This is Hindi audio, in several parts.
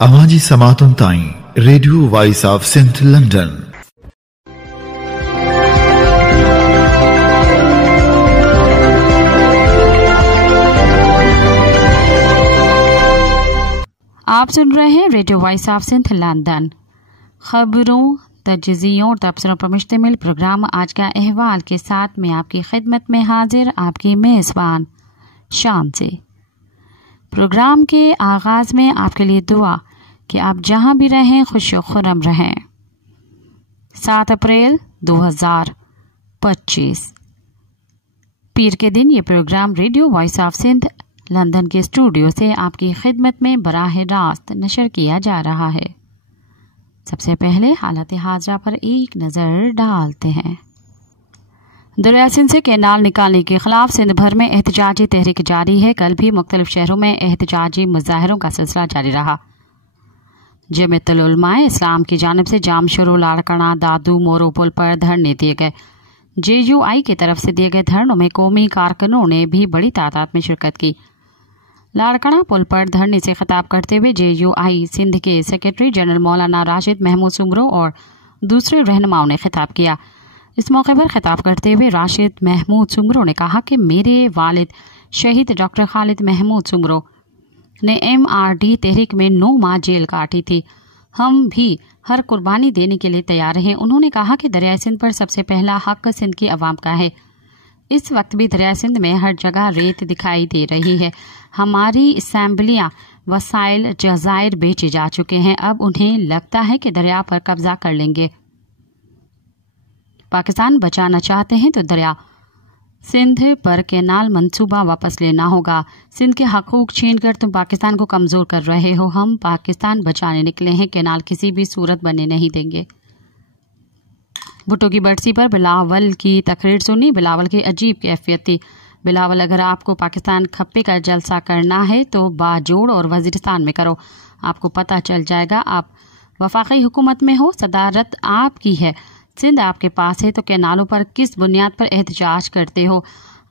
आवाज़ी समातुन ताईं radio voice of Sindh London. आप सुन रहे हैं radio voice of Sindh London. खबरों, तजज़ियों और तबसरों पर मुश्तमिल प्रोग्राम आज का अहवाल के साथ मैं आपकी खिदमत में हाजिर आपकी मेज़बान शाम से। प्रोग्राम के आगाज़ में आपके लिए दुआ कि आप जहां भी रहें खुश व खुर्रम रहें। 7 अप्रैल 2025 पीर के दिन ये program radio voice of Sindh London के स्टूडियो से आपकी खिदमत में बराह रास्त नशर किया जा रहा है। सबसे पहले हालत हाजरा पर एक नज़र डालते हैं। दरिया सिंध से कैनाल निकालने के खिलाफ सिंध भर में एहतजाजी तहरीक जारी है। कल भी मुख्तलिफ शहरों में एहतजाजी मुजाहरों का सिलसिला जारी रहा। जमीयतुल उलमाए इस्लाम की जानिब से जामशुरू, लाड़कड़ा, दादू, मोरो पुल पर धरने दिए गए। JUI की तरफ से दिए गए धरनों में कौमी कारकुनों ने भी बड़ी तादाद में शिरकत की। लाड़कड़ा पुल पर धरने से खिताब करते हुए JUI सिंध के सेक्रेटरी जनरल मौलाना राशिद महमूद सुमरो और दूसरे रहनुमाओं ने खिताब किया। इस मौके पर खिताब करते हुए राशिद महमूद सुमरो ने कहा कि मेरे वालिद शहीद डॉक्टर खालिद महमूद सुमरो ने MRD तहरीक में 9 माह जेल काटी थी। हम भी हर कुर्बानी देने के लिए तैयार हैं। उन्होंने कहा कि दरिया सिंध पर सबसे पहला हक सिंध की आवाम का है। इस वक्त भी दरिया सिंध में हर जगह रेत दिखाई दे रही है। हमारी असम्बलियाँ वसाइल जज़ायर बेचे जा चुके हैं। अब उन्हें लगता है कि दरिया पर कब्जा कर लेंगे। पाकिस्तान बचाना चाहते हैं तो दरिया सिंध पर कैनाल मंसूबा वापस लेना होगा। सिंध के हकूक छीन कर तुम पाकिस्तान को कमजोर कर रहे हो। हम पाकिस्तान बचाने निकले हैं, कैनाल किसी भी सूरत बनने नहीं देंगे। भुट्टो की बरसी पर बिलावल की तकरीर सुनी। बिलावल की अजीब कैफियत थी। बिलावल, अगर आपको पाकिस्तान खप्पे का जलसा करना है तो बाजोड़ और वजीरिस्तान में करो, आपको पता चल जाएगा। आप वफाकी हुकूमत में हो, सदारत आपकी है, सिंध आपके पास है, तो कैनालों पर किस बुनियाद पर एहतजाज करते हो?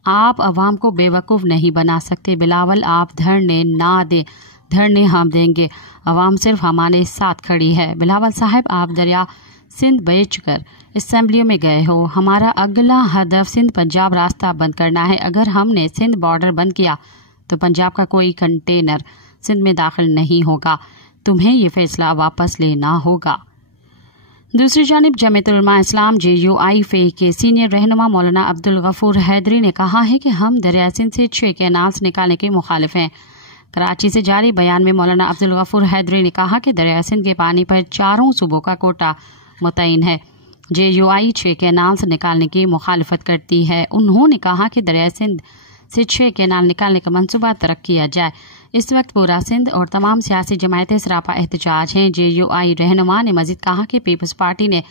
आप अवाम को बेवकूफ़ नहीं बना सकते। बिलावल, आप धरने ना दें, धरने हम देंगे, अवाम सिर्फ हमारे साथ खड़ी है। बिलावल साहब, आप दरिया सिंध बेचकर असम्बलियों में गए हो। हमारा अगला हदफ सिंध पंजाब रास्ता बंद करना है। अगर हमने सिंध बॉर्डर बंद किया तो पंजाब का कोई कंटेनर सिंध में दाखिल नहीं होगा। तुम्हें ये फैसला वापस लेना होगा। दूसरी जानिब जमीयतुल उलमा इस्लाम JUI फे के सीनियर रहनुमा मौलाना अब्दुल गफूर हैदरी ने कहा है कि हम दरिया सिंध से 6 कैनाल्स निकालने के मुखालिफ हैं। कराची से जारी बयान में मौलाना अब्दुल गफूर हैदरी ने कहा कि दरिया सिंध के पानी पर चारों सूबों का कोटा मुतय्यन है। JUI 6 कैनाल्स निकालने की मुखालिफत करती है। उन्होंने कहा कि दरिया सिंध से 6 कैनाल निकालने का मंसूबा तरक किया जाए। इस वक्त पूरा सिंध और तमाम सियासी जमायतें सरापा एहतजाज हैं। JUI रहनुमा ने मजीद कहा कि पीपल्स पार्टी ने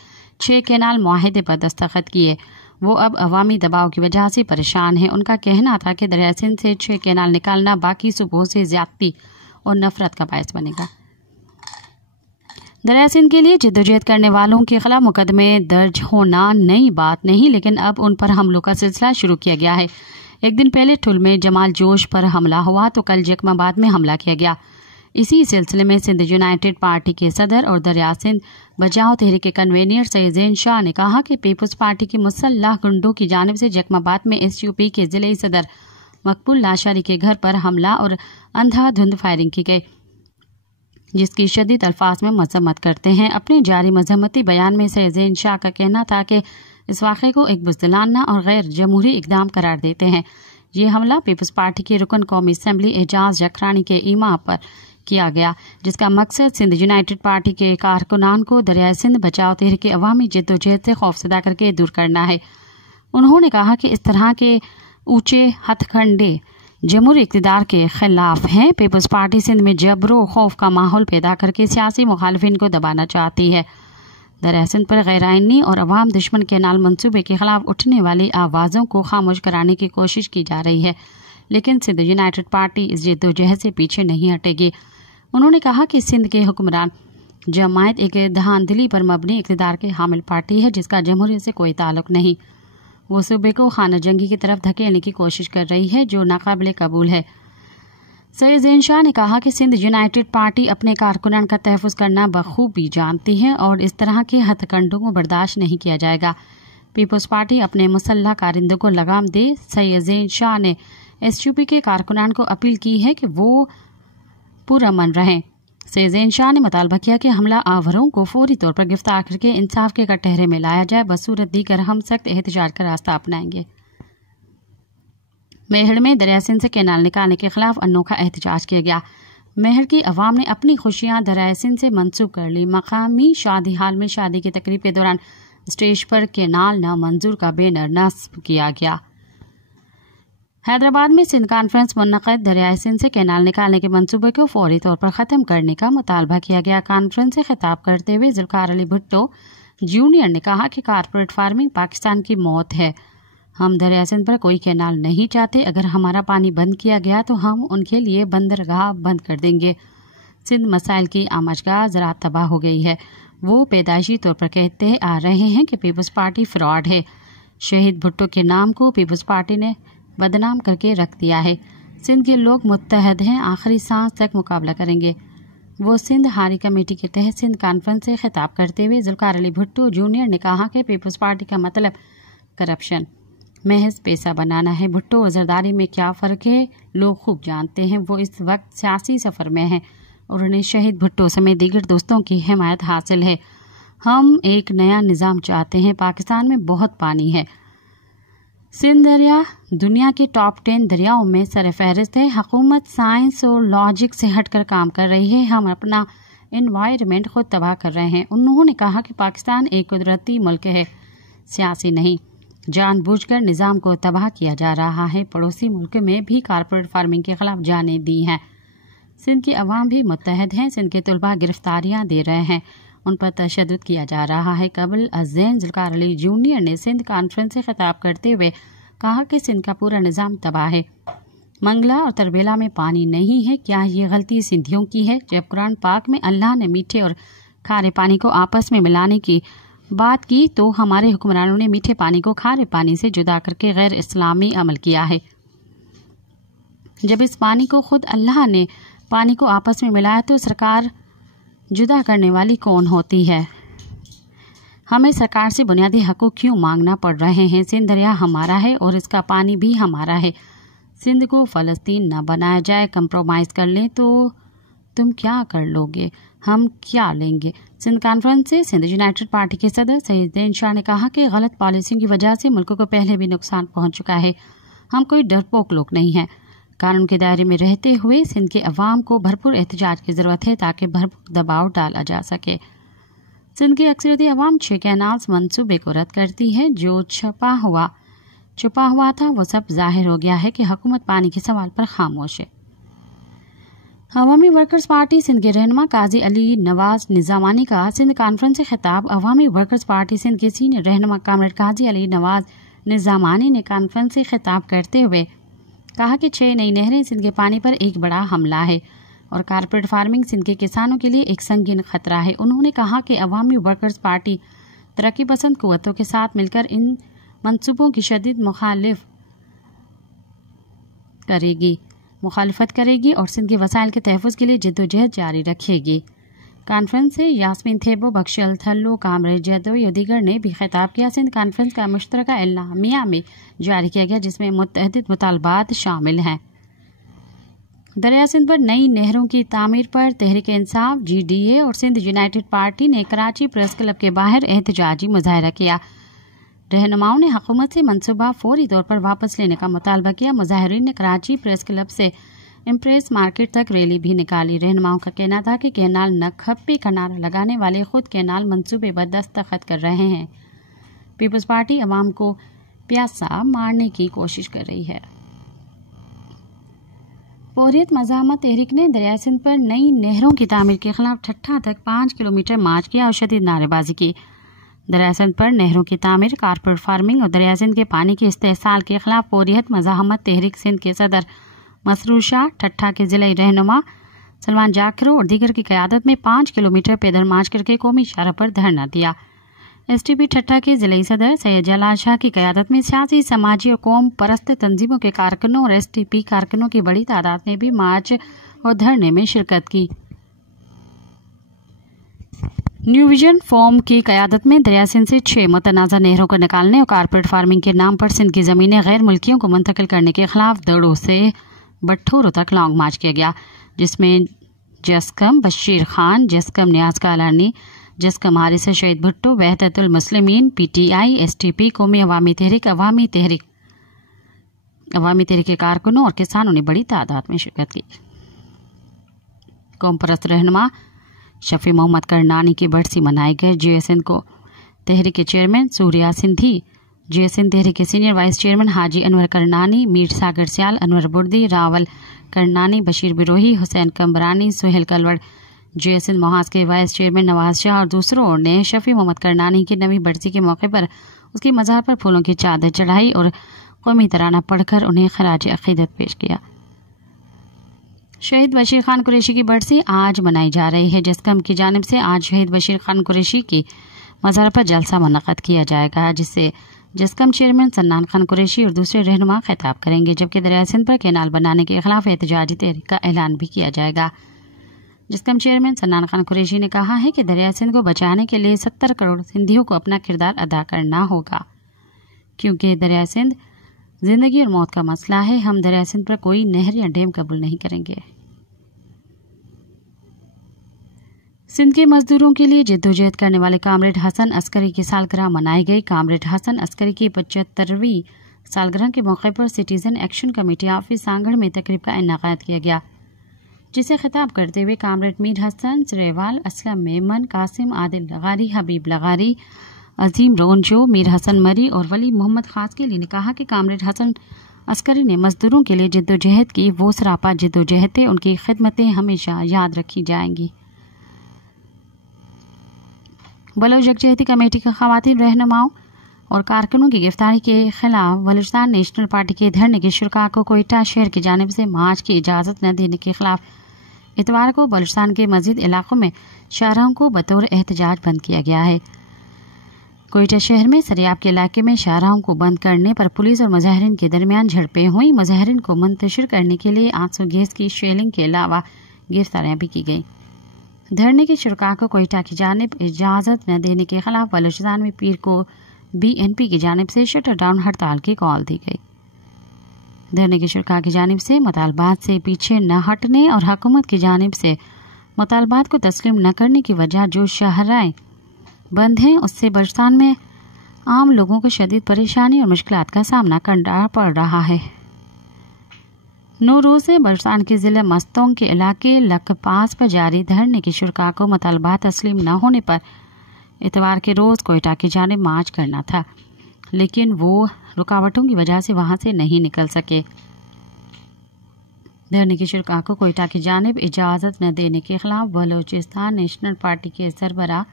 6 कैनाल मुआहदे पर दस्तखत किए। वो अब अवामी दबाव की वजह से परेशान है। उनका कहना था कि दरिया सिंध से 6 कैनाल निकालना बाकी सूबों से ज्यादती और नफरत का बायस बनेगा। दरिया सिंध के लिए जद्दोजहद करने वालों के खिलाफ मुकदमे दर्ज होना नई बात नहीं, लेकिन अब उन पर हमलों का सिलसिला शुरू किया गया है। एक दिन पहले ठुल में जमाल जोश पर हमला हुआ तो कल जैकमाबाद में हमला किया गया। इसी सिलसिले में सिंध यूनाइटेड पार्टी के सदर और दरिया सिंध बचाओ तहरीक के कन्वेनियर सैयद शाह ने कहा कि पीपल्स पार्टी की मुसल्लह गुंडों की जानिब से जैकमाबाद में SUP के जिले सदर मकबूल लाशारी के घर पर हमला और अंधाधुंध फायरिंग की गई, जिसकी शदीद अल्फाज में मजम्मत करते हैं। अपने जारी मजम्मती बयान में सैयद शाह का कहना था कि इस वाक़े को एक बुज़दिलाना और गैर जमहूरी इक़दाम करार देते हैं। ये हमला पीपल्स पार्टी के रुकन कौमी असम्बली एजाज जखरानी के ईमा पर किया गया, जिसका मकसद सिंध यूनाइटेड पार्टी के कारकुनान को दरिया सिंध बचाओ तहरीक के अवामी जद्दोजहद से खौफजदा करके दूर करना है। उन्होंने कहा कि इस तरह के ऊंचे हथकंडे जमहूरी इक़्तिदार के खिलाफ हैं। पीपल्स पार्टी सिंध में जबरो खौफ का माहौल पैदा करके सियासी मुखालिफिन को दबाना चाहती है। दरिया सिंध पर गैर आइनी और अवाम दुश्मन कैनाल मंसूबे के खिलाफ उठने वाली आवाज़ों को खामोश कराने की कोशिश की जा रही है, लेकिन सिंध यूनाइटेड पार्टी इस जद्दोजहद से पीछे नहीं हटेगी। उन्होंने कहा कि सिंध के हुक्मरान जमायत एक धांधली पर मबनी इक़्तिदार के हामिल पार्टी है, जिसका जमहूरियत से कोई ताल्लुक नहीं। वो सूबे को खाना जंगी की तरफ धकेलने की कोशिश कर रही है, जो नाकाबिले कबूल है। सैयद ज़ैन शाह ने कहा कि सिंध यूनाइटेड पार्टी अपने कारकुनान का तहफ़्फ़ुज़ करना बखूबी जानती है और इस तरह के हथकंडों को बर्दाश्त नहीं किया जाएगा। पीपल्स पार्टी अपने मुसल्लह कारिंदों को लगाम दे। सैयद ज़ैन शाह ने SUP के कारकुनान को अपील की है कि वो पुरअमन रहें। सैयद ज़ैन शाह ने मुतालबा किया कि हमला आवरों को फौरी तौर पर गिरफ्तार करके इंसाफ के कटहरे में लाया जाए। बसूरत दीगर हम सख्त एहतजाज का रास्ता अपनाएंगे। मेहड़ में दरिया सिंध से कैनाल निकालने के खिलाफ अनोखा एहतजाज किया गया। मेहड़ की अवाम ने अपनी खुशियां दरिया सिंध से मंसूब कर ली। मकामी शादी हाल में शादी की तकरीब के दौरान स्टेज पर कैनाल नामंजूर का बैनर नस्ब किया गया। हैदराबाद में सिंध कॉन्फ्रेंस मुनक़िद। दरिया सिंध से कैनाल निकालने के मंसूबे को फौरी तौर पर ख़त्म करने का मुतालबा किया गया। कॉन्फ्रेंस से खिताब करते हुए ज़ुल्फ़िकार अली भुट्टो जूनियर ने कहा कि कारपोरेट फार्मिंग पाकिस्तान की मौत है। हम दरिया सिंध पर कोई कैनाल नहीं चाहते। अगर हमारा पानी बंद किया गया तो हम उनके लिए बंदरगाह बंद कर देंगे। सिंध मसाइल की आमजगाह ज़राअत तबाह हो गई है। वो पैदाइशी तौर पर कहते आ रहे हैं कि पीपल्स पार्टी फ्रॉड है। शहीद भुट्टो के नाम को पीपल्स पार्टी ने बदनाम करके रख दिया है। सिंध के लोग मुत्तहद हैं, आखिरी सांस तक मुकाबला करेंगे। वो सिंध हारी कमेटी के तहत सिंध कॉन्फ्रेंस से खिताब करते हुए ज़ुल्फ़िकार अली भुट्टो जूनियर ने कहा कि पीपल्स पार्टी का मतलब करप्शन, महज पैसा बनाना है। भुट्टो और जरदारी में क्या फ़र्क है लोग खूब जानते हैं। वो इस वक्त सियासी सफ़र में हैं और उन्हें शहीद भुट्टो समेत दीगर दोस्तों की हिमायत हासिल है। हम एक नया निज़ाम चाहते हैं। पाकिस्तान में बहुत पानी है। सिंध दरिया दुनिया के टॉप 10 दरियाओं में सरफहरिस्त है। हुकूमत साइंस और लॉजिक से हटकर काम कर रही है। हम अपना एनवायरनमेंट खुद तबाह कर रहे हैं। उन्होंने कहा कि पाकिस्तान एक कुदरती मुल्क है, सियासी नहीं। जानबूझकर निज़ाम को तबाह किया जा रहा है। पड़ोसी मुल्क में भी कारपोरेट फार्मिंग के खिलाफ जानें दी हैं। सिंध के अवाम भी मुत्तहद हैं। सिंध के तलबा गिरफ्तारियां दे रहे हैं, उन पर तशद्दुद किया जा रहा है। कबल अज़ैन ज़ुल्फ़िकार अली जूनियर ने सिंध कॉन्फ्रेंस से खिताब करते हुए कहा कि सिंध का पूरा निज़ाम तबाह है। मंगला और तरबेला में पानी नहीं है। क्या ये गलती सिंधियों की है? जब कुरान पाक में अल्लाह ने मीठे और खारे पानी को आपस में मिलाने की बात की तो हमारे हुक्मरानों ने मीठे पानी को खारे पानी से जुदा करके गैर इस्लामी अमल किया है। जब इस पानी को खुद अल्लाह ने पानी को आपस में मिलाया तो सरकार जुदा करने वाली कौन होती है? हमें सरकार से बुनियादी हकूक़ क्यों मांगना पड़ रहे हैं? सिंध दरिया हमारा है और इसका पानी भी हमारा है। सिंध को फ़लस्तीन न बनाया जाए। कंप्रोमाइज़ कर लें तो तुम क्या कर लोगे? हम क्या लेंगे? सिंध कॉन्फ्रेंस से सिंध यूनाइटेड पार्टी के सदर सैयद ज़ैन शाह ने कहा कि गलत पॉलिसियों की वजह से मुल्क को पहले भी नुकसान पहुंच चुका है। हम कोई डरपोक लोग नहीं हैं। कानून के दायरे में रहते हुए सिंध के अवाम को भरपूर एहतजाज की ज़रूरत है ताकि भरपूर दबाव डाला जा सके। सिंध की अक्सरियती अवाम 6 कैनाल्स मंसूबे को रद्द करती है। जो छुपा हुआ था वो सब जाहिर हो गया है कि हुकूमत पानी के सवाल पर खामोश है। अवामी वर्कर्स पार्टी सिंध के रहनुमा काजी अली नवाज निजामानी का सिंध कॉन्फ्रेंस से खिताब। अवामी वर्कर्स पार्टी सिंध के सीनियर रहनुमा कामरेड काजी अली नवाज निजामानी ने कॉन्फ्रेंस से खिताब करते हुए कहा कि 6 नई नहरें सिंध के पानी पर एक बड़ा हमला है और कारपोरेट फार्मिंग सिंध के किसानों के लिए एक संगीन खतरा है। उन्होंने कहा कि अवामी वर्कर्स पार्टी तरक्की पसंद कुव्वतों के साथ मिलकर इन मंसूबों की शदीद मुखालफत करेगी और सिंध के वसाइल के तहफ़्फ़ुज़ के लिए जिद्दोजहद जारी रखेगी। कॉन्फ्रेंस से यास्मीन थेबो, बख्शल थल्लो, कामरे जदो या दीगर ने भी खिताब किया। सिंध कॉन्फ्रेंस का मुश्तरका एलामिया में जारी किया गया जिसमें मुतअद्दिद मुतालबात शामिल हैं। दरिया सिंध पर नई नहरों की तामीर पर तहरीक इंसाफ, GDA और सिंध यूनाइटेड पार्टी ने कराची प्रेस क्लब के बाहर एहतजाजी मुजाहरा किया। रहनुमाओं ने हुकूमत से मनसूबा फौरी तौर पर वापस लेने का मुतालबा किया। मुजाहिरीन ने कराची प्रेस क्लब से इम्प्रेस मार्केट तक रैली भी निकाली। रहनुमाओं का कहना था कि कैनाल न खप्पे का नारा लगाने वाले खुद कैनाल मंसूबे पर दस्तखत कर रहे हैं। पीपल्स पार्टी अवाम को प्यासा मारने की कोशिश कर रही है। हुर्रियत मज़ाहमत तहरीक ने दरिया सिंध पर नई नहरों की तामीर के खिलाफ ठट्ठा तक 5 किलोमीटर मार्च किया और शदीद नारेबाजी की। दरिया सिंध पर नहरों की तामीर, कारपोरेट फार्मिंग और दरिया सिंध के पानी के इस्तेहसाल के खिलाफ हुर्रियत मज़ाहमत तहरीक सिंध के सदर मसरूर शाह, ठट्ठा के ज़िले रहनुमा सलमान जाकिर और दीगर की क़यादत में 5 किलोमीटर पैदल मार्च करके कौमी शहर पर धरना दिया। एसटीपी ठट्टा के जिले सदर सैयद जलाल शाह की क़यादत में सियासी, समाजी और कौम परस्त तंजीमों के कारकुनों और एसटीपी कारकुनों की बड़ी तादाद ने भी मार्च और धरने में शिरकत की। न्यू विजन फोरम की क़यादत में दरिया सिंध से 6 मुतनाज़ा नहरों को निकालने और कारपेट फार्मिंग के नाम पर सिंध की ज़मीनें गैर मुल्कियों को मुंतकिल करने के खिलाफ दड़ों से बट्ठोरों तक लॉन्ग मार्च किया गया, जिसमें जस्कम बशीर खान, जस्कम नियाज कालानी, जस्कम हारिस शहीद भुट्टो, वहदतुल मुस्लिमीन, पीटीआई, एसटीपी, कौमी अवामी तहरीक, अवामी तहरीक के कारकुनों और किसानों ने बड़ी तादाद में शिरकत की। कौम परस्त रहनुमा शफी मोहम्मद करनानी की बरसी मनाए गए। जेएसएन को तहरीक के चेयरमैन सूर्या सिंधी, जेएसएन तहरीक के सीनियर वाइस चेयरमैन हाजी अनवर करनानी, मीर सागर सियाल, अनवर बुर्दी, रावल करनानी, बशीर बिरोही, हुसैन कमरानी, सुहेल कलवड़, जेएसएन मोहास के वाइस चेयरमैन नवाज शाह और दूसरों ने शफी मोहम्मद करनानी की नवी बरसी के मौके पर उसकी मज़ार पर फूलों की चादर चढ़ाई और कौमी तराना पढ़कर उन्हें खराज अकीदत पेश किया। शहीद बशीर खान कुरैशी की बरसी आज मनाई जा रही है। जस्कम की जानिब से आज शहीद बशीर खान कुरैशी की मज़ार पर जलसा मुनक़्क़द किया जाएगा, जिससे जस्कम चेयरमैन सन्नान खान कुरैशी और दूसरे रहनुमा खिताब करेंगे, जबकि दरिया सिंध पर कैनाल बनाने के खिलाफ एहतजाजी तहरीक का ऐलान भी किया जाएगा। जस्कम चेयरमैन सन्नान खान कुरैशी ने कहा है कि दरिया सिंध को बचाने के लिए 70 करोड़ सिंधियों को अपना किरदार अदा करना होगा, क्योंकि दरिया सिंध जिंदगी और मौत का मसला है। हम दरिया सिंध पर कोई नहर या डैम कबूल नहीं करेंगे। सिंध के मजदूरों के लिए जद्दोजहद करने वाले कामरेड हसन अस्करी की सालगिरह मनाई गई। कामरेड हसन अस्करी की 75वीं सालगिरह के मौके पर citizen action committee office Sanghar में तकरीब का इनेकाद किया गया, जिसे खिताब करते हुए कामरेड मीर हसन सरेवाल, असलम मेमन, कासिम आदिल लगारी, हबीब लगारी, अजीम रोनजो, मीर हसन मरी और वली मोहम्मद खास के लिए ने कहा कि कामरेड हसन अस्करी ने मजदूरों के लिए जद्दोजहद की। वो सरापा जद्दोजहदें, उनकी खिदमतें हमेशा याद रखी जाएंगी। बलोच यकजहती कमेटी के खवातीन रहनुमाओं और कारकुनों की गिरफ्तारी के खिलाफ बलूचिस्तान नेशनल पार्टी के धरने के शुरका को कोयटा शहर की जानिब से मार्च की इजाज़त न देने के खिलाफ इतवार को बलूचिस्तान के मजीद इलाकों में शाहराहों को बतौर एहतजाज बंद किया गया है। कोयटा शहर में सरियाब के इलाके में शाहराहों को बंद करने पर पुलिस और मुजाहिरीन के दरमियान झड़पें हुई। मुजाहिरीन को मुंतशिर करने के लिए आंसू गैस की शेलिंग के अलावा गिरफ्तारियां भी की गई। धरने के शुरका को कोयटा की जानिब इजाज़त न देने के खिलाफ बलूचिस्तान में पीर को बीएनपी की जानिब से शटर डाउन हड़ताल की कॉल दी गई। धरने के शुरका की जानिब से मुतालबात से पीछे न हटने और हुकूमत की जानिब से मुतालबात को तस्लीम न करने की वजह जो शाहराएं बंद हैं, उससे बलूचिस्तान में आम लोगों को शदीद परेशानी और मुश्किलात का सामना करना पड़ रहा है। 9 रोज से बलूचिस्तान के जिले मस्तोंग के इलाके लकपास पर जारी धरने के शुरका को मुतालबात तस्लीम न होने पर इतवार के रोज कोयटा की जानिब मार्च करना था, लेकिन वो रुकावटों की वजह से वहां से नहीं निकल सके। धरने के शुरका को कोयटा की जानिब इजाज़त न देने के खिलाफ बलूचिस्तान नेशनल पार्टी के सरबराह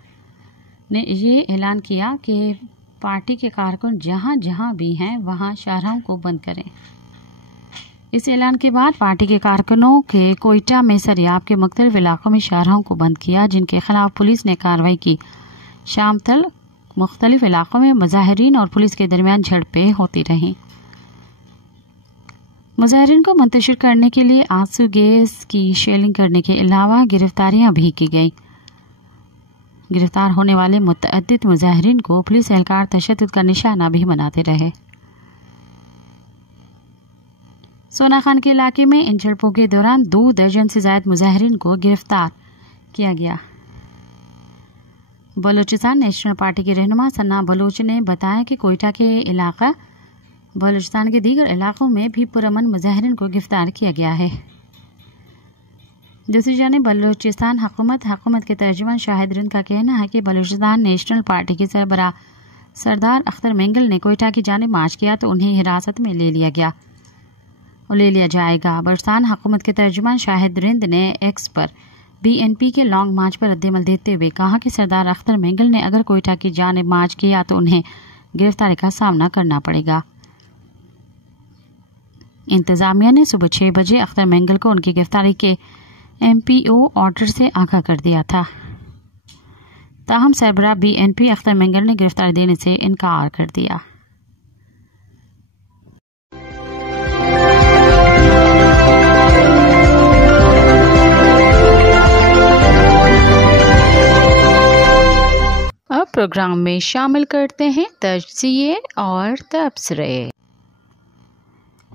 ने ये ऐलान किया कि पार्टी के कारकुन जहां जहां भी हैं वहां शाहराहों को बंद करें। इस ऐलान के बाद पार्टी के कारकुनों के कोयटा में सरियाब के मुख्तलिफ इलाकों में शाहराहों को बंद किया, जिनके खिलाफ पुलिस ने कार्रवाई की। शाम तक मुख्तलिफ इलाकों में मुजाहिरीन और पुलिस के दरमियान झड़पें होती रहीं। मुजाहिरीन को मुंतशिर करने के लिए आंसू गैस की शेलिंग करने के अलावा गिरफ्तारियां भी की गई। गिरफ्तार होने वाले मुतअद्दिद मुजाहिरीन को पुलिस एहलकार तशद्दुद का निशाना भी बनाते रहे। सोना खान के इलाके में इन झड़पों के दौरान 2 दर्जन से ज्यादा मुजाहिरीन को गिरफ्तार किया गया। बलूचिस्तान नेशनल पार्टी के रहनुमा सन्ना बलोच ने बताया कि कोयटा के इलाका बलूचिस्तान के दीगर इलाकों में भी पुरअमन मुजाहिरीन को गिरफ्तार किया गया है। दूसरी जानिब बलूचिस्तान हुकूमत के तर्जुमान शाहिद रिंद का कहना है कि बलूचिस्तान नेशनल पार्टी के सरबराह सरदार अख्तर मेंगल ने कोयटा की जानिब मार्च किया तो उन्हें हिरासत में ले लिया जाएगा। बलूचिस्तान हुकूमत के तर्जुमान शाहिद रिंद ने एक्स पर बीएनपी के लॉन्ग मार्च पर रद्दअमल देते हुए कहा कि सरदार अख्तर मेंगल ने अगर कोयटा की जानिब मार्च किया तो उन्हें गिरफ्तारी का सामना करना पड़ेगा। इंतजामिया ने सुबह 6 बजे अख्तर मेंगल को उनकी गिरफ्तारी के MPO ऑर्डर से आगाह कर दिया था। ताहम सरबराह BNP अख्तर मेंगल ने गिरफ्तारी देने से इनकार कर दिया। अब प्रोग्राम में शामिल करते हैं तज्ज़िये और तबसरे।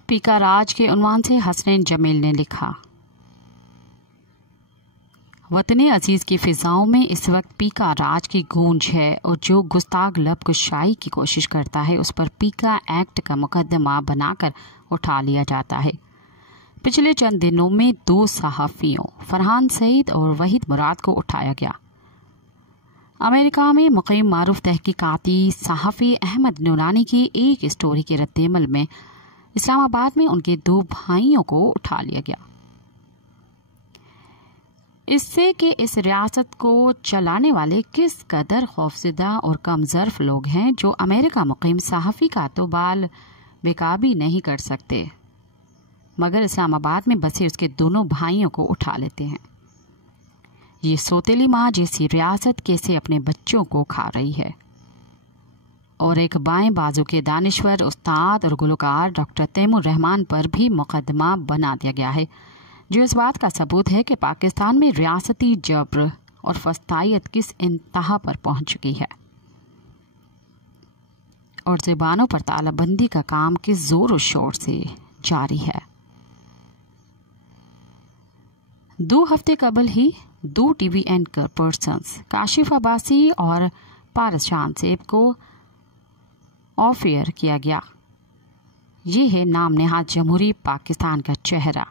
पीका राज के उन्वान से हसनैन जमील ने लिखा, वतने अजीज की फिजाओं में इस वक्त पीका राज की गूंज है और जो गुस्ताख लब कुशाई की कोशिश करता है उस पर पीका एक्ट का मुकदमा बनाकर उठा लिया जाता है। पिछले चंद दिनों में 2 सहाफ़ियों फरहान सईद और वहीद मुराद को उठाया गया। अमेरिका में मुक़ीम मारूफ तहकीकाती सहाफ़ी अहमद नूरानी की एक स्टोरी के रद्देअमल में इस्लामाबाद में उनके 2 भाइयों को उठा लिया गया। इससे कि इस रियासत को चलाने वाले किस कदर खौफज़दा और कमज़र्फ लोग हैं जो अमेरिका मुक़ीम सहाफ़ी का तो बाल बेकाबी नहीं कर सकते, मगर इस्लामाबाद में बसे उसके दोनों भाइयों को उठा लेते हैं। ये सौतेली माँ जैसी रियासत कैसे अपने बच्चों को खा रही है। और एक बाएं बाजू के दानिश्वर उस्ताद और गुलकार डॉक्टर तैमूर रहमान पर भी मुकदमा बना दिया गया है, जो इस बात का सबूत है कि पाकिस्तान में रियासती जबर और फस्तायत किस इंतहा पर पहुंच चुकी है और ज़बानों पर तालाबंदी का काम किस जोर और शोर से जारी है। 2 हफ्ते कबल ही 2 TV anchor persons Kashif Abbasi और पारस शानसेब को ऑफ एयर किया गया। ये है नाम नेहाद जमहूरी पाकिस्तान का चेहरा।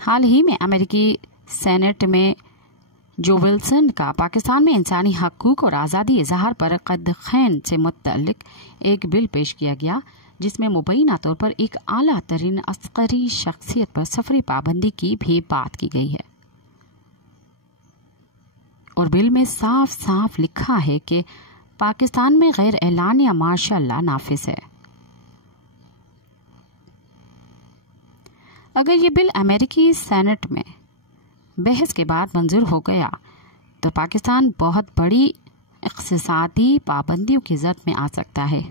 हाल ही में अमेरिकी सेनेट में जो विल्सन का पाकिस्तान में इंसानी हकूक और आज़ादी इजहार पर कदखैन से मुतल्लिक एक बिल पेश किया गया, जिसमें मुबैना तौर पर एक आला तरीन अस्करी शख्सियत पर सफरी पाबंदी की भी बात की गई है। और बिल में साफ साफ लिखा है कि पाकिस्तान में गैर एलानिया मार्शल नाफिज है। अगर ये बिल अमेरिकी सेनेट में बहस के बाद मंजूर हो गया तो पाकिस्तान बहुत बड़ी इक़्तिसादी पाबंदियों की ज़द में आ सकता है।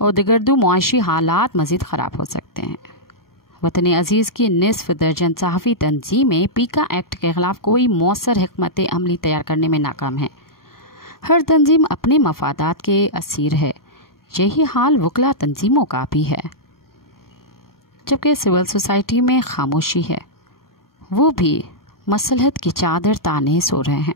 और दिगरदू मुआशी हालात मज़ीद ख़राब हो सकते हैं। वतन अजीज़ की निसफ दर्जन सहाफ़ी तंजीमें पीका एक्ट के ख़िलाफ़ कोई मौसर हिकमत अमली तैयार करने में नाकाम है। हर तंजीम अपने मफादात के असीर है। यही हाल वकला तंजीमों का भी है, जबकि सिविल सोसाइटी में खामोशी है। वो भी मसलहत की चादर ताने सो रहे हैं।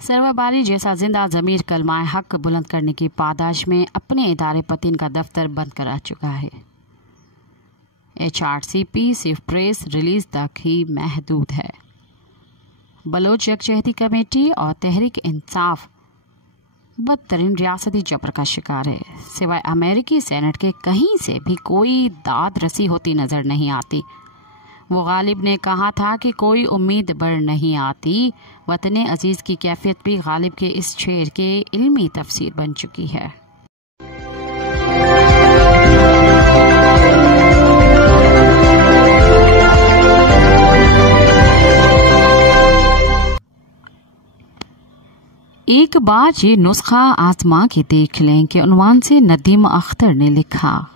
सरवाबारी जैसा जिंदा ज़मीर कलमाए हक बुलंद करने की पादाश में अपने इदारे पतीन का दफ्तर बंद करा चुका है। HRCP सिर्फ प्रेस रिलीज तक ही महदूद है। बलोच यकजहती कमेटी और तहरीक इंसाफ बदतरीन रियासती जबर का शिकार है। सिवाय अमेरिकी सेनेट के कहीं से भी कोई दाद रसी होती नजर नहीं आती। वो गालिब ने कहा था कि कोई उम्मीद बढ़ नहीं आती। वतन अजीज़ की कैफियत भी गालिब के इस शेर के इल्मी तफसीर बन चुकी है। एक बार ये नुस्खा आजमा के देख लें के उन्वान से नदीम अख्तर ने लिखा,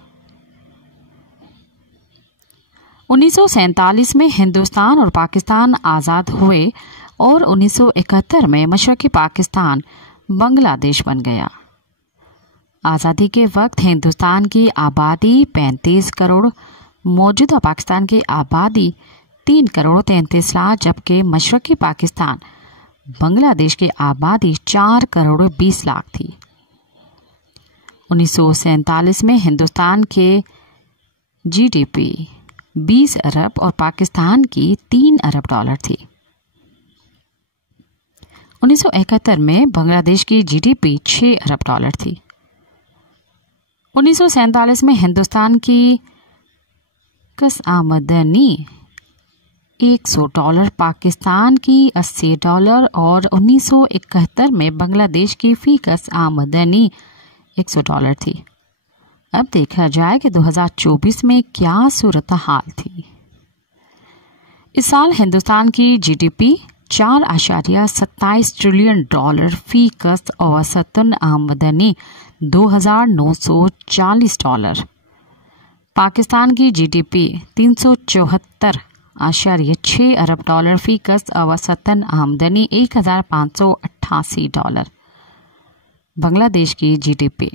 1947 में हिंदुस्तान और पाकिस्तान आज़ाद हुए और 1971 में मशरक़ी पाकिस्तान बांग्लादेश बन गया। आज़ादी के वक्त हिंदुस्तान की आबादी 35 करोड़, मौजूदा पाकिस्तान की आबादी 3 करोड़ 33 लाख, जबकि मशरक़ी पाकिस्तान बांग्लादेश की आबादी 4 करोड़ 20 लाख थी। 1947 में हिंदुस्तान के GDP 20 अरब और पाकिस्तान की 3 अरब डॉलर थी। 1971 में बांग्लादेश की GDP 6 अरब डॉलर थी। 1947 में हिंदुस्तान की कस आमदनी $100, पाकिस्तान की $80 और 1971 में बांग्लादेश की फी कस आमदनी $100 थी। अब देखा जाए कि 2024 में क्या सूरत हाल थी। इस साल हिंदुस्तान की जीडीपी 4.27 ट्रिलियन डॉलर फी कस्त औसतन आमदनी $2,940। पाकिस्तान की जीडीपी 374.6 अरब डॉलर फी कस्त औसतन आमदनी $1,588। बांग्लादेश की जीडीपी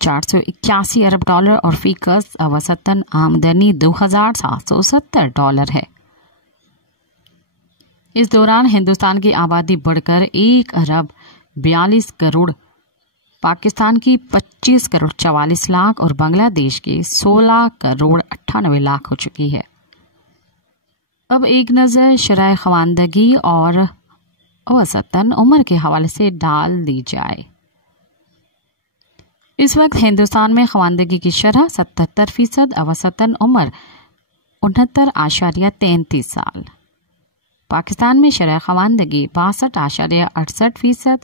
481 अरब डॉलर और फी कस्त औसतन आमदनी $2,770 है। इस दौरान हिंदुस्तान की आबादी बढ़कर 1 अरब 42 करोड़, पाकिस्तान की 25 करोड़ 44 लाख और बांग्लादेश की 16 करोड़ 98 लाख हो चुकी है। अब एक नज़र शरह ख़वानदगी और औसतन उम्र के हवाले से डाल दी जाए। इस वक्त हिंदुस्तान में ख़वानदगी की शरह 77%, औसतन उम्र 69.33 साल। पाकिस्तान में शरह ख़वानदगी 62.68%,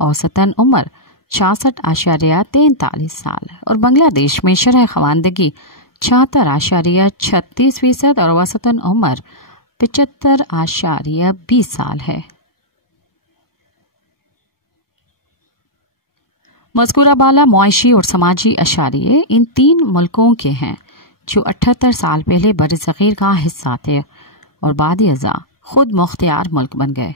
औसतन उम्र 66.43 साल और बांग्लादेश में शरह ख़वानदगी 76.36% और औसतन उम्र 75.20 साल है। मज़कूरा बाला मुआशी और समाजी अशारिये इन 3 मुल्कों के हैं जो 78 साल पहले बरसग़ीर का हिस्सा थे और बाद-ए-अज़ा खुद मुख्तियार मुल्क बन गए।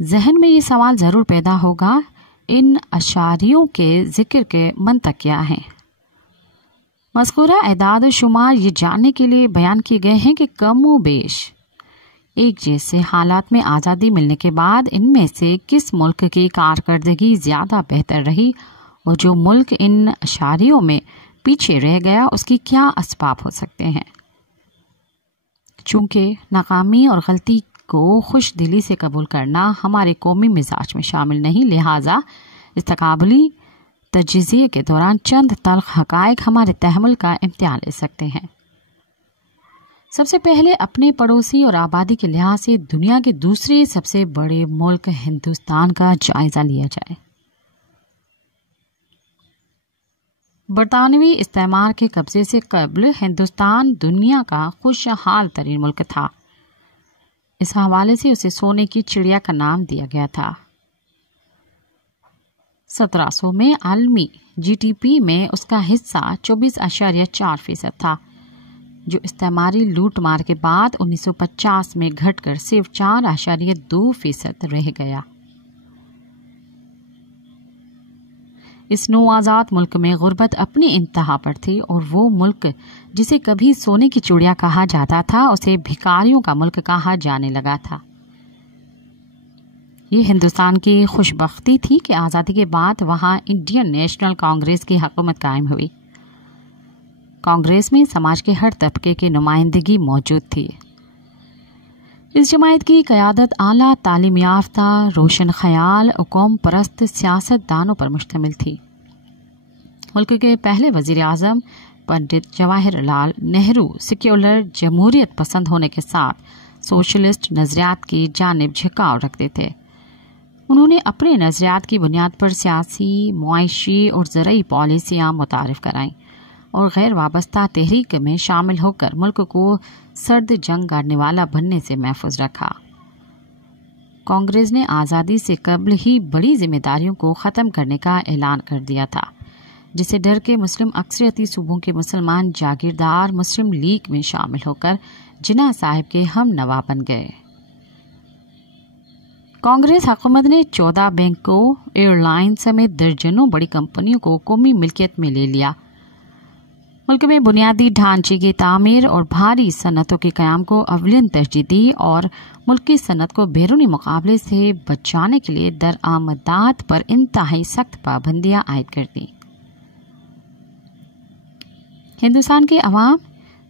जहन में ये सवाल ज़रूर पैदा होगा, इन अशारियों के जिक्र के मंतक क्या हैं? मज़कूरा एदाद शुमार ये जानने के लिए बयान किए गए हैं कि कम व बेश एक जैसे हालात में आज़ादी मिलने के बाद इनमें से किस मुल्क की कारकर्दगी ज़्यादा बेहतर रही और जो मुल्क इन अशारियों में पीछे रह गया उसकी क्या असबाब हो सकते हैं। चूँकि नाकामी और गलती को खुश दिली से कबूल करना हमारे कौमी मिजाज में शामिल नहीं, लिहाजा इस तकाबली तजज़िये के दौरान चंद तल्ख हक़ाइक़ हमारे तहम्मुल का इम्तिहान ले सकते हैं। सबसे पहले अपने पड़ोसी और आबादी के लिहाज से दुनिया के दूसरे सबसे बड़े मुल्क हिंदुस्तान का जायज़ा लिया जाए। बरतानवी इस्तेमार के कब्जे से कबल हिंदुस्तान दुनिया का खुशहाल तरीन मुल्क था। इस हवाले से उसे सोने की चिड़िया का नाम दिया गया था। 1700 में आलमी जीडीपी में उसका हिस्सा 24.4% था, जो इस्तेमारी लूट मार के बाद 1950 में घटकर सिर्फ 4.2% रह गया। इस नौआज़ाद मुल्क में गुर्बत अपनी इंतहा पर थी और वो मुल्क जिसे कभी सोने की चिड़िया कहा जाता था उसे भिखारियों का मुल्क कहा जाने लगा था। ये हिंदुस्तान की खुशबख्ती थी कि आज़ादी के बाद वहाँ इंडियन नेशनल कांग्रेस की हुकूमत कायम हुई। कांग्रेस में समाज के हर तबके की नुमाइंदगी मौजूद थी। इस जमायत की क़यादत आला तालीम याफ्ता, रोशन ख्याल और कौम परस्त सियासतदानों पर मुश्तमिल थी। मुल्क के पहले वज़ीर आज़म पंडित जवाहरलाल नेहरू सेक्युलर जमहूरियत पसंद होने के साथ सोशलिस्ट नज़रियात की जानिब झुकाव रखते थे। उन्होंने अपने नज़रियात की बुनियाद पर सियासी, मुआशी और ज़रई पॉलिसियाँ मुतारिफ कराईं और गैर वाबस्ता तहरीक में शामिल होकर मुल्क को सर्द जंग करने वाला बनने से महफूज रखा। कांग्रेस ने आज़ादी से कबल ही बड़ी जिम्मेदारियों को ख़त्म करने का ऐलान कर दिया था, जिसे डर के मुस्लिम अक्सरियती सूबों के मुसलमान जागीरदार मुस्लिम लीग में शामिल होकर जिन्ना साहिब के हम नवा बन गए। कांग्रेस हुकूमत ने 14 बैंकों, एयरलाइन समेत दर्जनों बड़ी कंपनियों को कौमी मिल्कियत में ले लिया। मुल्क में बुनियादी ढांचे की तामीर और भारी सनतों के क़याम को अवलियन तरजीह दी और मुल्क की सनत को बैरूनी मुकाबले से बचाने के लिए दरआमदात पर इंतहाई सख्त पाबंदियां आयद कर दी। हिंदुस्तान के अवाम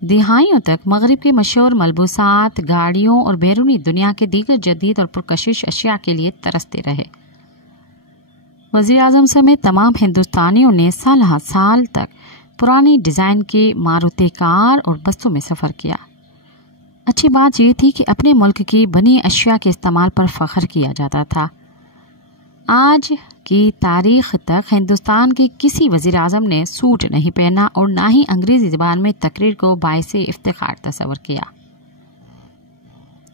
दिहाइयों तक मगरिब के मशहूर मलबूसात, गाड़ियों और बैरूनी दुनिया के दीगर जदीद और पुरकशिश अशिया के लिए तरसते रहे। वज़ीर आज़म समेत तमाम हिंदुस्तानियों ने साल साल तक पुरानी डिज़ाइन के मारुति कार और बसों में सफ़र किया। अच्छी बात यह थी कि अपने मुल्क की बनी अशिया के इस्तेमाल पर फ़ख्र किया जाता था। आज की तारीख तक हिंदुस्तान के किसी वजीर आजम ने सूट नहीं पहना और ना ही अंग्रेजी ज़बान में तकरीर को बाइसे इफ्तिखार तस्वर किया।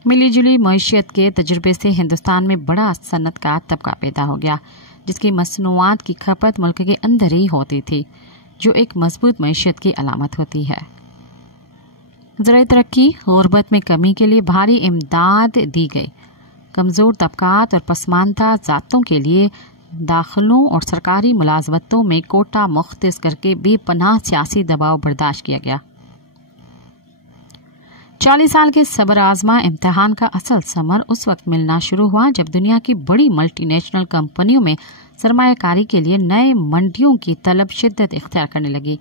मिलीजुली मईशत के तजुर्बे से हिंदुस्तान में बड़ा सनतकार तबका पैदा हो गया, जिसकी मसनूआत की खपत मुल्क के अंदर ही होती थी, जो एक मजबूत मईशत की अलामत होती है। ज़राई तरक्की गुर्बत में कमी के लिए भारी इमदाद दी गई। कमज़ोर तबकात और पसमानदा ज़ातों के लिए दाखिलों और सरकारी मुलाजमतों में कोटा मुख्तस करके बेपनाह सियासी दबाव बर्दाश्त किया गया। 40 साल के सब्र आजमा इम्तिहान का असल समर उस वक्त मिलना शुरू हुआ जब दुनिया की बड़ी मल्टीनेशनल कंपनियों में सरमायाकारी के लिए नए मंडियों की तलब शिद्दत इख्तियार करने लगी।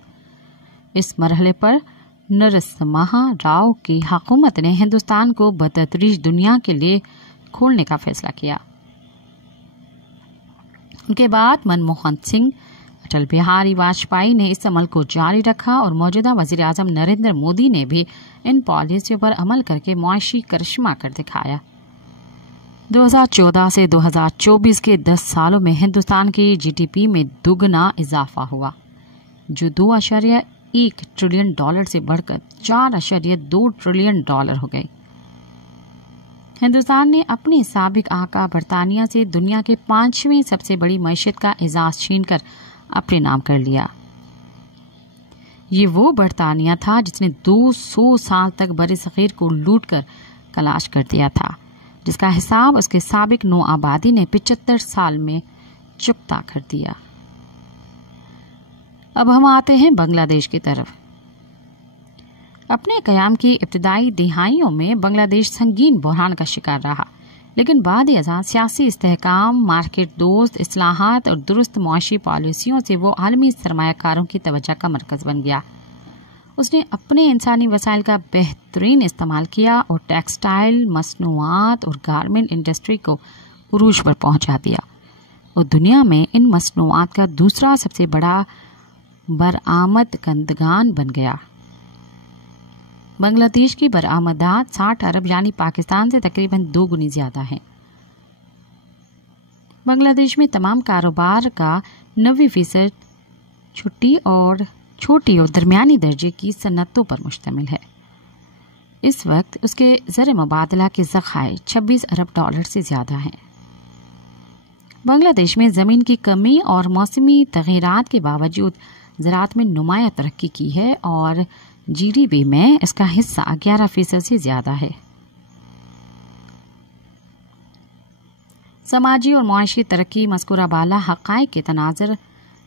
इस मरहले पर नरसिम्हा राव की हुकूमत ने हिंदुस्तान को बतदरीज दुनिया के लिए खोलने का फैसला किया। उनके बाद मनमोहन सिंह, अटल बिहारी वाजपेयी ने इस अमल को जारी रखा और मौजूदा वजीर आजम नरेंद्र मोदी ने भी इन पॉलिसियों पर अमल करके मुआशी करिश्मा कर दिखाया। 2014 से 2024 के 10 सालों में हिंदुस्तान की जीडीपी में दुगना इजाफा हुआ, जो $2.1 ट्रिलियन से बढ़कर $4.2 ट्रिलियन हो गई। हिंदुस्तान ने अपने साबिक आका बरतानिया से दुनिया के 5वें सबसे बड़ी मईशत का एजाज छीनकर अपने नाम कर लिया। ये वो बरतानिया था जिसने 200 साल तक बरे-सग़ीर को लूटकर कलाश कर दिया था, जिसका हिसाब उसके साबिक नो आबादी ने 75 साल में चुकता कर दिया। अब हम आते हैं बांग्लादेश की तरफ। अपने क़याम की इब्तदाई दिहाइयों में बांग्लादेश संगीन बहरान का शिकार रहा, लेकिन बाद अज़ां सियासी इस्तेहकाम, मार्केट दोस्त इस्लाहात और दुरुस्त मुआशी पॉलिसियों से वो आलमी सरमायाकारों की तवज्जो का मरकज़ बन गया। उसने अपने इंसानी वसाइल का बेहतरीन इस्तेमाल किया और टेक्सटाइल, मसनूआत और गारमेंट इंडस्ट्री को उरूज पर पहुंचा दिया और दुनिया में इन मसनूआत का दूसरा सबसे बड़ा बरआमद कंदगान बन गया। बांग्लादेश की बरामदात 60 अरब यानी पाकिस्तान से तकरीबन 2 गुनी ज्यादा है। बांग्लादेश में तमाम कारोबार का 90% छोटी और दरमियानी दर्जे की सनतों पर मुश्तमिल है। इस वक्त उसके ज़र मुबादला के ज़खायर $26 अरब से ज्यादा हैं। बांग्लादेश में ज़मीन की कमी और मौसमी तग़य्युरात के बावजूद ज़राअत में नुमाया तरक्की की है और जीडीपी में इसका हिस्सा 11% से ज्यादा है। समाजी और मुआशी तरक्की मज़कूरा बाला हक़ाइक़ के तनाज़ुर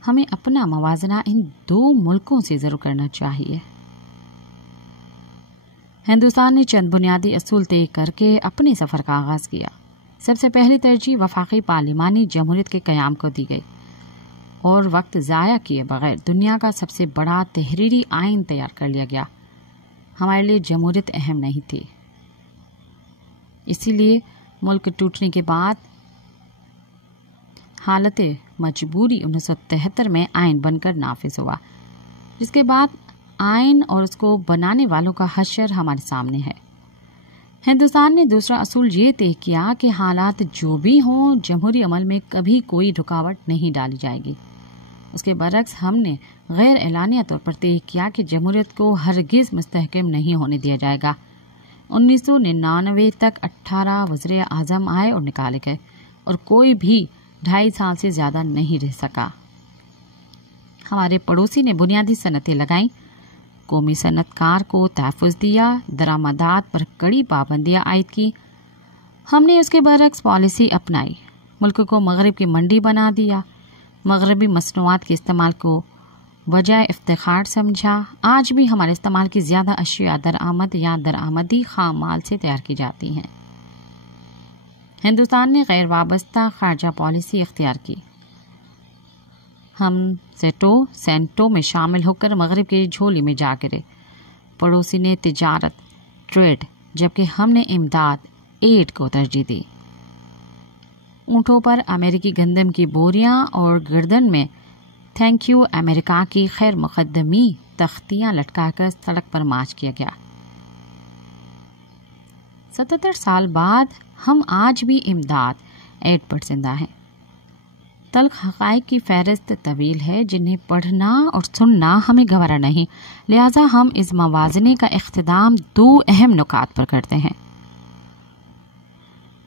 हमें अपना मवाजना इन 2 मुल्कों से जरूर करना चाहिए। हिंदुस्तान ने चंद बुनियादी असूल तय करके अपने सफर का आगाज किया। सबसे पहली तरजीह वफाकी पार्लिमानी जमहूरियत के क़याम को दी गई और वक्त ज़ाया किए बगैर दुनिया का सबसे बड़ा तहरीरी आइन तैयार कर लिया गया। हमारे लिए जमहूरियत अहम नहीं थी, इसीलिए मुल्क टूटने के बाद हालत मजबूरी 1973 में आइन बनकर नाफिज हुआ, जिसके बाद आइन और उसको बनाने वालों का हशर हमारे सामने है। हिंदुस्तान ने दूसरा असूल ये तय किया कि हालात जो भी हों, जमहूरी अमल में कभी कोई रुकावट नहीं डाली जाएगी। उसके बरक्स हमने गैर एलानिया तौर पर तय किया कि जमहूरियत को हरगिज़ मुस्तहकम नहीं होने दिया जाएगा। 1999 तक 18 वज़ीर आज़म आए और निकाले गए और कोई भी 2.5 साल से ज़्यादा नहीं रह सका। हमारे पड़ोसी ने बुनियादी सनतें लगाईं, कौमी सनतकार को तहफ़्फ़ुज़ दिया, दरामदात पर कड़ी पाबंदियाँ आयद की। हमने उसके बरक्स पॉलिसी अपनाई, मुल्क को मगरब की मंडी बना दिया, मगरबी मसनूआत के इस्तेमाल को वजह इफ्तिखार समझा। आज भी हमारे इस्तेमाल की ज़्यादा अशिया दरामद या दरामदी खाम माल से तैयार की जाती हैं। हिंदुस्तान ने गैर वाबस्ता खारजा पॉलिसी इख्तियार की। हम सेंटो में शामिल होकर मगरब की झोली में जा गिरे। पड़ोसी ने तिजारत, ट्रेड, जबकि हमने इमदाद, एड को तरजीह दी। ऊँटों पर अमेरिकी गंदम की बोरियां और गर्दन में थैंक यू अमेरिका की खैर मुकद्दमी तख्तियां लटकाकर सड़क पर मार्च किया गया। 77 साल बाद हम आज भी इमदाद, एड पर जिंदा हैं। तल्ख हक़ाइक़ की फहरिस्त तवील है जिन्हें पढ़ना और सुनना हमें गवारा नहीं, लिहाजा हम इस मवाज़ने का इख्तिताम दो अहम नुकात पर करते हैं।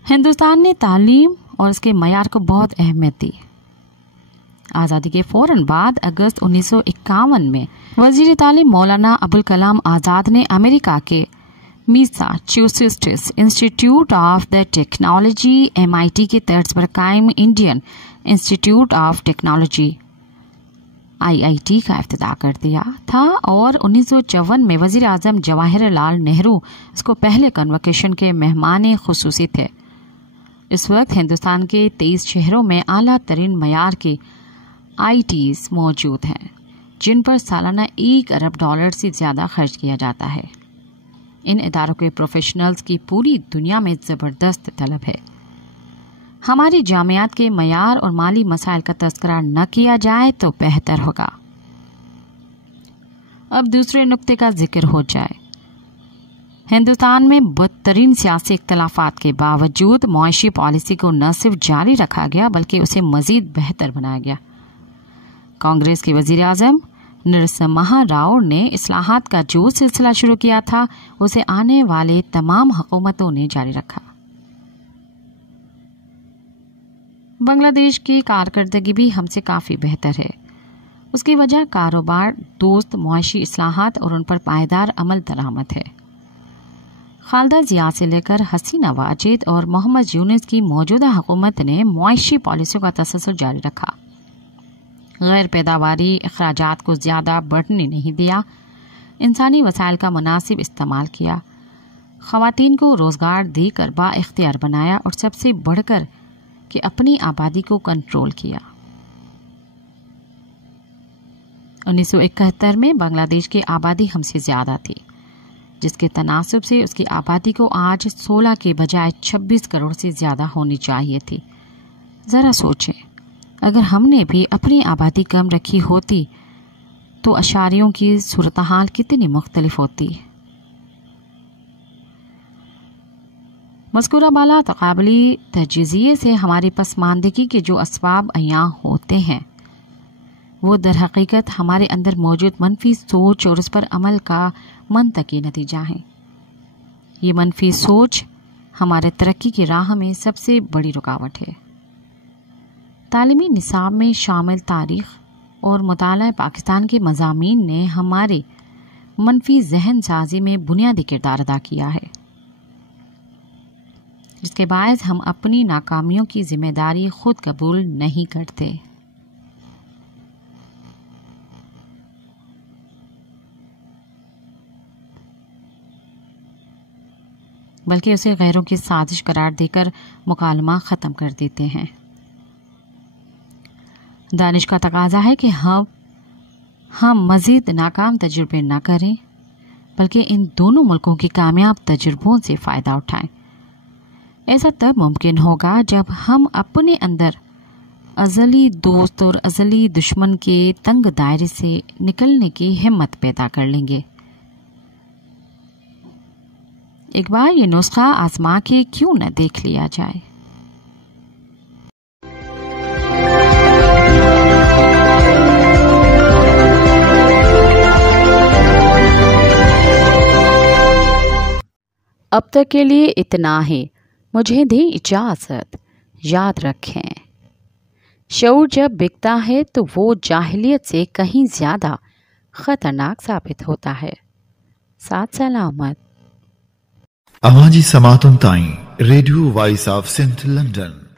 हिंदुस्तान ने तालीम और इसके मयार को बहुत अहमियत दी। आज़ादी के फ़ौरन बाद अगस्त 1951 में वज़ीर तालीम मौलाना अबुल कलाम आज़ाद ने अमेरिका के Massachusetts institute of the technology MIT के तर्ज पर कायम Indian institute of technology IIT का इफ्तिताह कर दिया था और 1954 में वज़ीर आज़म जवाहरलाल नेहरू इसको पहले कन्वोकेशन के मेहमान खुसूसी थे। इस वक्त हिंदुस्तान के 23 शहरों में आला तरीन मयार के IITs मौजूद हैं जिन पर सालाना $1 अरब से ज़्यादा खर्च किया जाता है। इन इदारों के प्रोफेशनल्स की पूरी दुनिया में ज़बरदस्त तलब है। हमारी जामियात के मयार और माली मसाइल का तज़किरा न किया जाए तो बेहतर होगा। अब दूसरे नुक्ते का जिक्र हो जाए। हिंदुस्तान में बदतरीन सियासी इख्तलाफात के बावजूद मुआशी पॉलिसी को न सिर्फ जारी रखा गया बल्कि उसे मजीद बेहतर बनाया गया। कांग्रेस के वजीर आज़म नरसिम्हा राव ने इस्लाहात का जो सिलसिला शुरू किया था उसे आने वाले तमाम हुकूमतों ने जारी रखा। बांग्लादेश की कारकर्दगी भी हमसे काफ़ी बेहतर है। उसकी वजह कारोबार दोस्त मुआशी इस्लाहात और उन पर पायदार अमल दरामद है। खालिदा जिया से लेकर हसीना वाजिद और मोहम्मद यूनुस की मौजूदा हुकूमत ने मुआशी पॉलिसियों का तसलसल जारी रखा। गैर पैदावारी अखराजात को ज़्यादा बढ़ने नहीं दिया, इंसानी वसाइल का मुनासिब इस्तेमाल किया, ख़वातीन को रोज़गार देकर बाइख्तियार बनाया और सबसे बढ़कर कि अपनी आबादी को कंट्रोल किया। 1971 में बांग्लादेश की आबादी हमसे ज़्यादा थी, जिसके तनासुब से उसकी आबादी को आज 16 के बजाय 26 करोड़ से ज़्यादा होनी चाहिए थी। ज़रा सोचें, अगर हमने भी अपनी आबादी कम रखी होती तो अशारियों की सूरत हाल कितनी मुख्तलिफ होती। मज़कूरा बाला तक़ाबली तजज़िये से हमारी पसमानदगी के जो असबाब अयां होते हैं वो दर हकीकत हमारे अंदर मौजूद मनफी सोच और उस पर अमल का मंतकी नतीजा है। ये मनफी सोच हमारे तरक्की की राह में सबसे बड़ी रुकावट है। तालीमी निसाब में शामिल तारीख़ और मुताला पाकिस्तान के मज़ामीन ने हमारे मनफी जहन साजी में बुनियादी किरदार अदा किया है, जिसके बायस हम अपनी नाकामियों की जिम्मेदारी खुद कबूल नहीं करते। बल्कि उसे गैरों की साजिश करार देकर मुकालमा ख़त्म कर देते हैं। दानिश का तकाजा है कि हम मज़ीद नाकाम तजुर्बे न करें बल्कि इन दोनों मुल्कों की कामयाब तजुर्बों से फ़ायदा उठाएं। ऐसा तब मुमकिन होगा जब हम अपने अंदर अज़ली दोस्त और अज़ली दुश्मन के तंग दायरे से निकलने की हिम्मत पैदा कर लेंगे। एक बार ये नुस्खा आजमा के क्यों न देख लिया जाए। अब तक के लिए इतना ही। मुझे दें इजाज़त। याद रखें, शऊर जब बिकता है तो वो जाहिलियत से कहीं ज़्यादा ख़तरनाक साबित होता है। साथ सलामत। अवाजी समातुन ताई radio voice of central London.